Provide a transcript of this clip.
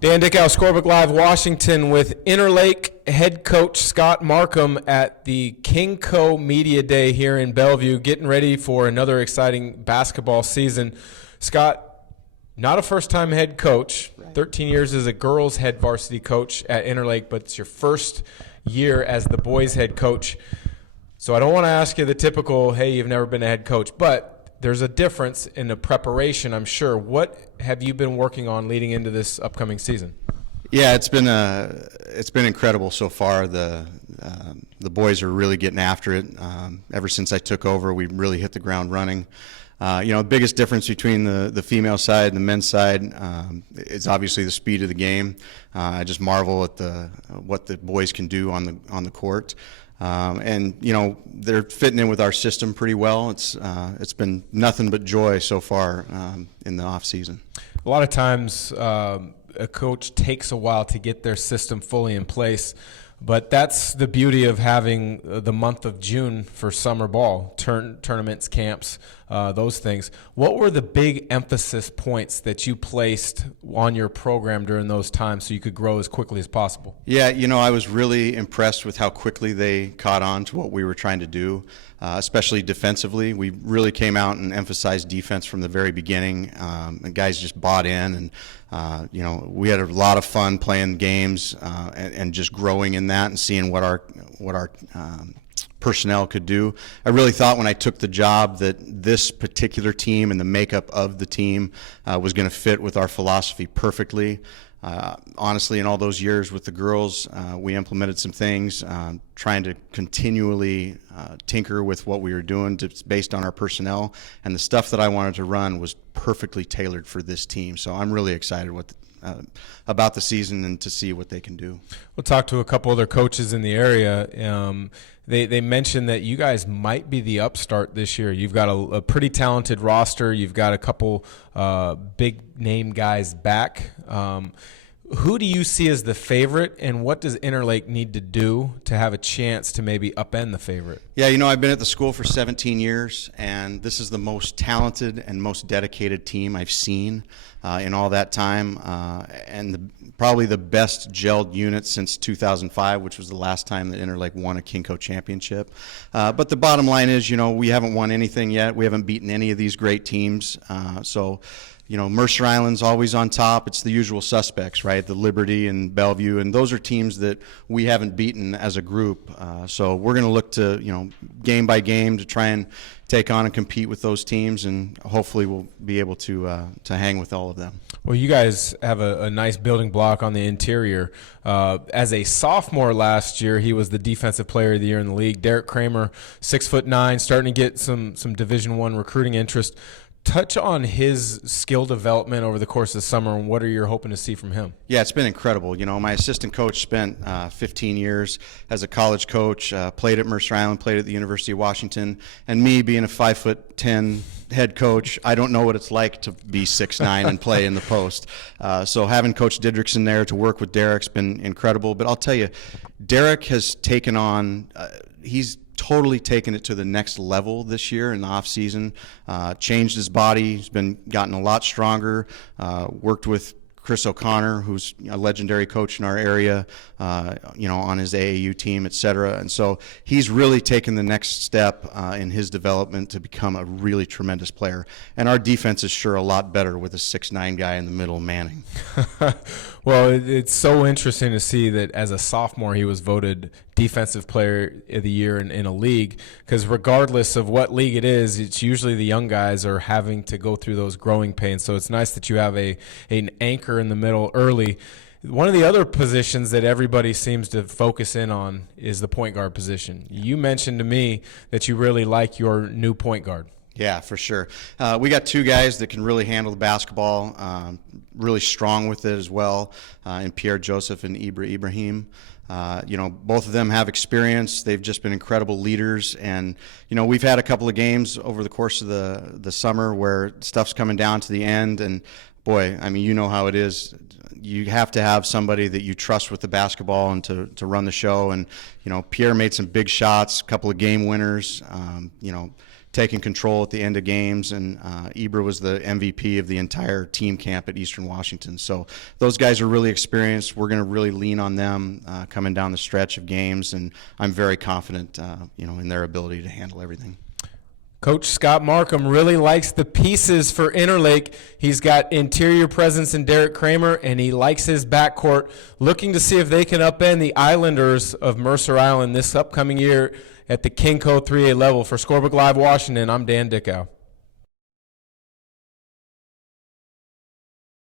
Dan Dickau, Scorebook Live, Washington, with Interlake head coach Scott Marcum at the KingCo Media Day here in Bellevue, getting ready for another exciting basketball season. Scott, not a first-time head coach, 13 years as a girls' head varsity coach at Interlake, but it's your first year as the boys' head coach. So I don't want to ask you the typical, hey, you've never been a head coach, but there's a difference in the preparation, I'm sure. What have you been working on leading into this upcoming season? Yeah, it's been incredible so far. The boys are really getting after it. Ever since I took over, we really hit the ground running. The biggest difference between the female side and the men's side is obviously the speed of the game. I just marvel at what the boys can do on the court. They're fitting in with our system pretty well. It's been nothing but joy so far in the off season. A lot of times a coach takes a while to get their system fully in place, but that's the beauty of having the month of June for summer ball, tournaments, camps, those things. What were the big emphasis points that you placed on your program during those times so you could grow as quickly as possible? Yeah, I was really impressed with how quickly they caught on to what we were trying to do, especially defensively. We really came out and emphasized defense from the very beginning. And guys just bought in, and we had a lot of fun playing games and just growing in that and seeing what our personnel could do. I really thought when I took the job that this particular team and the makeup of the team was going to fit with our philosophy perfectly. Honestly, in all those years with the girls, we implemented some things, trying to continually tinker with what we were doing based on our personnel, and the stuff that I wanted to run was perfectly tailored for this team. So I'm really excited about the season and to see what they can do. We'll talk to a couple other coaches in the area. They mentioned that you guys might be the upstart this year. You've got a pretty talented roster. You've got a couple big name guys back. Who do you see as the favorite, and what does Interlake need to do to have a chance to maybe upend the favorite? Yeah, I've been at the school for 17 years, and this is the most talented and most dedicated team I've seen in all that time, and probably the best gelled unit since 2005, which was the last time that Interlake won a KingCo championship. But the bottom line is, we haven't won anything yet. We haven't beaten any of these great teams. Mercer Island's always on top. It's the usual suspects, right? The Liberty and Bellevue, and those are teams that we haven't beaten as a group. So we're going to look to, game by game to try and take on and compete with those teams, and hopefully we'll be able to hang with all of them. Well, you guys have a nice building block on the interior. As a sophomore last year, he was the Defensive Player of the Year in the league. Derek Kramer, 6'9", starting to get some Division I recruiting interest. Touch on his skill development over the course of the summer, and what are you hoping to see from him? Yeah, it's been incredible. My assistant coach spent 15 years as a college coach, played at Mercer Island, played at the University of Washington, and me being a 5'10" head coach, I don't know what it's like to be 6'9" and play in the post. So having Coach Didrikson there to work with Derek's been incredible. But I'll tell you, Derek has taken on, he's totally taken it to the next level this year in the off season. Changed his body. He's gotten a lot stronger. Worked with Chris O'Connor, who's a legendary coach in our area, on his AAU team, et cetera. And so he's really taken the next step in his development to become a really tremendous player. And our defense is sure a lot better with a 6'9" guy in the middle manning. Well, it's so interesting to see that as a sophomore he was voted Defensive Player of the Year in a league, because regardless of what league it is, it's usually the young guys are having to go through those growing pains. So it's nice that you have an anchor in the middle early. One of the other positions that everybody seems to focus in on is the point guard position. You mentioned to me that you really like your new point guard. Yeah, for sure. We got two guys that can really handle the basketball, really strong with it as well, in Pierre Joseph and Ibrahim. Both of them have experience. They've just been incredible leaders. And, we've had a couple of games over the course of the summer where stuff's coming down to the end. And, boy, you know how it is. You have to have somebody that you trust with the basketball and to run the show. And, Pierre made some big shots, a couple of game winners. taking control at the end of games, and Ibra was the MVP of the entire team camp at Eastern Washington. So those guys are really experienced. We're going to really lean on them coming down the stretch of games, and I'm very confident, in their ability to handle everything. Coach Scott Marcum really likes the pieces for Interlake. He's got interior presence in Derek Kramer, and he likes his backcourt, looking to see if they can upend the Islanders of Mercer Island this upcoming year at the KingCo 3A level. For Scorebook Live Washington, I'm Dan Dickau.